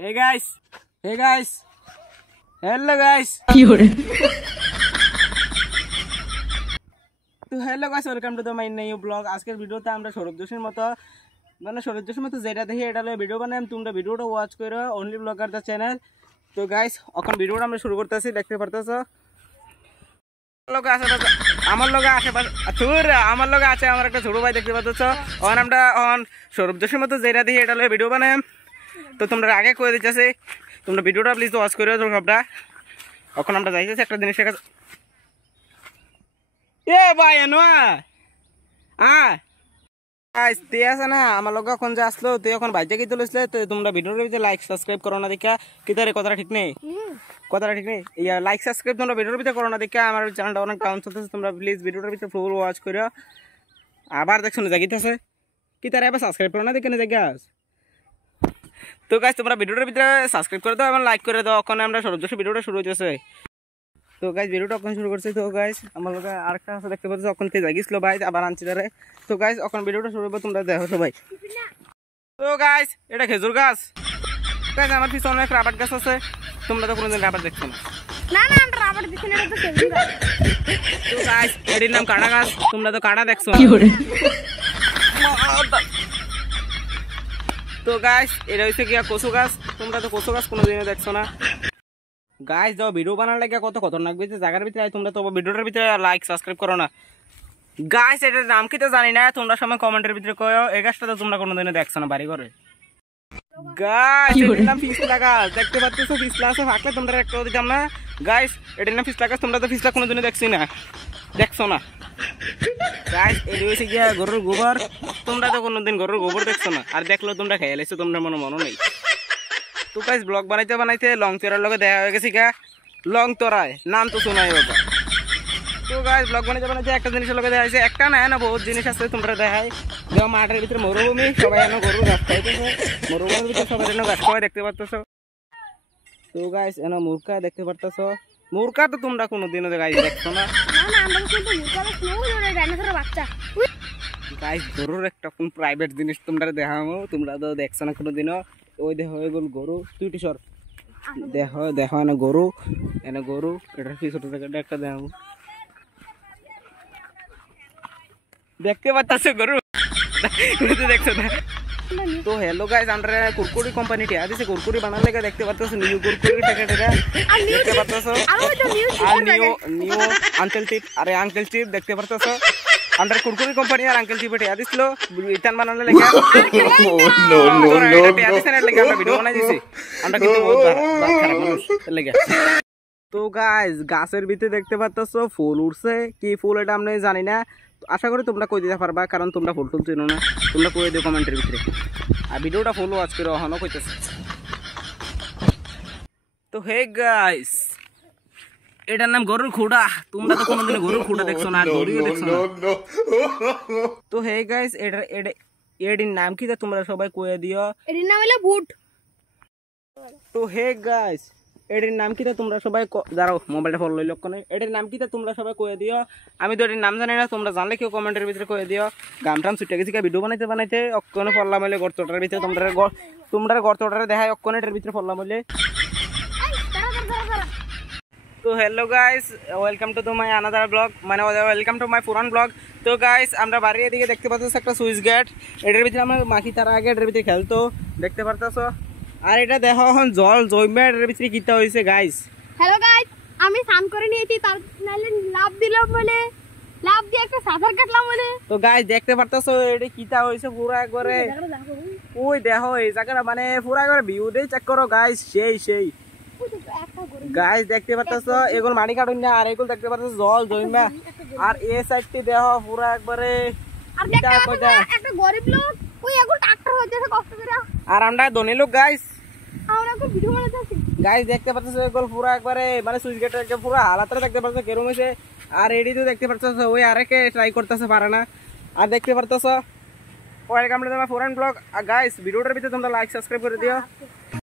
Hey guys, hey guys, hello guys. তো hello guys, welcome to the my new blog. আজকের ভিডিওতে আমরা সৌরভ যোশীর মতো যেটা দেখি এটা লয়ে ভিডিও বানাই। তোমরা ভিডিওটা ওয়াচ করো অনলি ব্লগার দ্য চ্যানেল। তো গাইস এখন ভিডিওটা আমরা শুরু করতেছি, দেখতে পারতেছো আমার লগে আছে আমার একটা ছোট ভাই, দেখতে পাচ্ছ। অন আমরা সৌরভ যোশীর মতো যেটা দেখি এটা লয়ে ভিডিও বানাই। তো তোমরা আগে কয়ে দিতেছি, তোমরা ভিডিওটা প্লিজ ওয়াচ করে সবটা। এখন আমরা যাইতেছি একটা জিনিসের কাছে। এ ভাই তুই আছে না আমার লোক এখন যে আসলো, তুই এখন বাইরে কি তুলেছিল। তো তোমরা ভিডিওর ভিতরে লাইক সাবস্ক্রাইব করো না দেখা কি তারে কথাটা ঠিক নেই, লাইক সাবস্ক্রাইব তোমরা ভিডিওর ভিতরে করো না দেখা আমার চ্যানেলটা অনেক ডাউন চলতেছে। তোমরা প্লিজ ভিডিওর ভিতরে ফুল ওয়াচ করো। আবার দেখছো না জাগিতেছে কি তারে আবার সাবস্ক্রাইব করো না দেখে না জায়গা। তো গাইস তোমরা ভিডিওর ভিতরে সাবস্ক্রাইব করে দাও এবং লাইক করে দাও। ওখানে আমরা সৌরভ যোশী ভিডিওটা শুরু হইতেছে। তো গাইস ভিডিওটা ওখানে শুরু করছি। তো গাইস আমার লোক আরেকটা আছে দেখতে পাচ্ছ, ওখান থেকে জাগিছিল ভাই আবার আনছি তারে। তো গাইস এখন ভিডিওটা শুরু হবে, তোমরা দেখো সবাই। তো গাইস এটা খেজুর গাছ। গাইস আমার পিছনে অনেক রাবার গাছ আছে, তোমরা তো কোনোদিন রাবার দেখছো না। আমরা রাবার দেখি না, এটা তো খেজুর গাছ। তো গাইস এটির নাম কাঁটা গাছ, তোমরা তো কাঁটা দেখছো না। তো গাইস এটা হচ্ছে কি কচু গাছ, তোমরা তো কচু গাছ কোনোদিনও দেখছো না। গাইস যাও ভিডিও বানার লাগে কত খতরনাক বেশি জায়গার ভিতরে, তোমরা তো ভিডিওটার ভিতরে লাইক সাবস্ক্রাইব করো না। গাইস এটার নাম কি তো জানি না, তোমরা সময় কমেন্টের ভিতরে কয়ো। এই গাছটা তো তোমরা কোনোদিনও দেখছো না বাড়ি ঘরে। গাইস এটার নাম ফিসলা গাছ, দেখতে পাচ্ছ ফিসলা আছে ফাঁকলে তোমরা একটা দিতাম না। গাইস এটার নাম ফিসলা গাছ, তোমরা তো ফিসলা কোনোদিনও দেখছো না। গাইস এটা হচ্ছে গিয়া গরুর গোবর, তোমরা তো কোনোদিন গরুর গোবর দেখছো না। আর দেখলো তোমরা খেয়ে লাইছো, তোমরা মনে নেই। তো গাইস ব্লগ বানাইতে লং তোরার লগে দেখা হয়ে গেছি গা। লং তোরায় নাম তো শোনাই বাবা। তো গাইস ব্লগ বানাইতে একটা জিনিসের লগে দেখা হয়েছে, একটা না বহুত জিনিস আছে তোমরা দেখাই। দেখো মাঠের ভিতরে মরুভূমি, সবাই এনে গরু ঘাস খাইতেছে। মরুভূমির ভিতরে সবাই এনে ঘাস খাওয়াই দেখতে পারতেছ। তো গাইস এনে মুরগা দেখতে পারতেছ। মুরগা তো তোমরা কোনোদিনও গাইস দেখছো না। গাইস গরুর একটা কোন প্রাইভেট জিনিস তোমরা দেখাবো, তোমরা তো দেখছো না কোনোদিনও। ওই দেখো এগুলো গরু, তুই টিসর দেখো এনে গরু এটার পিছনে একটা দেখাবো, দেখতে পাচ্ছ গরু দেখছো না। তো হ্যালো গাইস আমরা কুরকুরি কোম্পানি টিয়া দিছে কুরকুরি বানার লাগে, দেখতে পাচ্ছ নিউ কুরকুরি প্যাকেট এটা দেখতে পাচ্ছ। আর নিউ আঙ্কেল চিপ দেখতে পাচ্ছ। আমরা কুরকুরি কোম্পানি আর আঙ্কেল চিপে টিয়া দিছিল ইটান বানালে লাগে। আমরা ভিডিও বানাই দিছি, আমরা কিন্তু বহুত খারাপ মানুষ লাগে। তো গাইস গাছের ভিতরে দেখতে পাচ্ছ ফুল উঠছে, কি ফুল এটা আমরা জানি না। আশা করি তোমরা কই দিতে পারবা, কারণ তোমরা ফুল টুল চিনো না। তোমরা কই দিও কমেন্টের ভিতরে, আর ভিডিওটা ফুল ওয়াচ করে এখনো কইতেছে। তো হে গাইস এটার নাম গরুর খুঁড়া, তোমরা তো কোনোদিন গরুর খুঁড়া দেখছো না, গরুও দেখছো না। তো হে গাইস এটার নাম কি তোমরা সবাই কয়ে দিও। এর নাম হলো ভুট। তো হে গাইস এটার নাম কি তোমরা সবাই দাঁড়াও মোবাইলটা ফলো লইল কোনে। এটার নাম কি তোমরা সবাই কয়ে দিও। আমি তো এটার নাম জানি না, তোমরা জানলে কেউ কমেন্টের ভিতরে কয়ে দিও। গামটাম ছুটে গেছি ভিডিও বানাইতে অক্ষণে পড়লাম হইলে গর্তটার ভিতরে, তোমরা গর্তটারে দেখায় অক্ষণে এটার ভিতরে পড়লাম হইলে। তো hello guys welcome to my another blog, মানে ওয়েলকাম টু মাই পুরান ব্লগ। তো গাইস আমরা বাড়ির এদিকে দেখতে পাচ্ছ একটা সুইচ গেট, এটার ভিতরে আমরা মাখি তার আগে এটার ভিতরে খেলতো দেখতে পারতেছ। আর এটা দেখো এখন জল জমে এটার ভিতরে কিতা হয়েছে গাইস। হ্যালো গাইস আমি স্নান করে নিয়েছি, তার নালে লাভ দিলাম বলে লাভ দিয়ে একটা সাঁতার কাটলাম বলে। তো গাইস দেখতে পারতেছো এটা কিতা হয়েছে পুরো একবারে। ওই দেখো এই জায়গাটা মানে পুরো একবারে ভিউ দিয়ে চেক করো গাইস, সেই গাইস দেখতে পারতেছো এগুলো মাটি কাটুন না, আর এগুলো দেখতে পারতেছো জল জমা। আর এই সাইডটি দেখো পুরো একবারে একটা গরিব লোক ওই এগুলো ট্রাক্টর হইতেছে কষ্ট করে। আর আমরা ধনী লোক গাইস, আমরা এখন ভিডিও বানাইতেছি। গাইস দেখতে পারতেছো এগুলো পুরো একবারে মানে সুইচ গেটের পুরো হালাতটা দেখতে পারতেছো কেরম হইছে। আর এডিতে দেখতে পারতেছো ওই আরেকে ট্রাই করতেছে পারে না। আর দেখতে পারতেছো welcome to my foreign blog. Guys ভিডিওটার ভিতরে তোমরা লাইক সাবস্ক্রাইব করে দিও।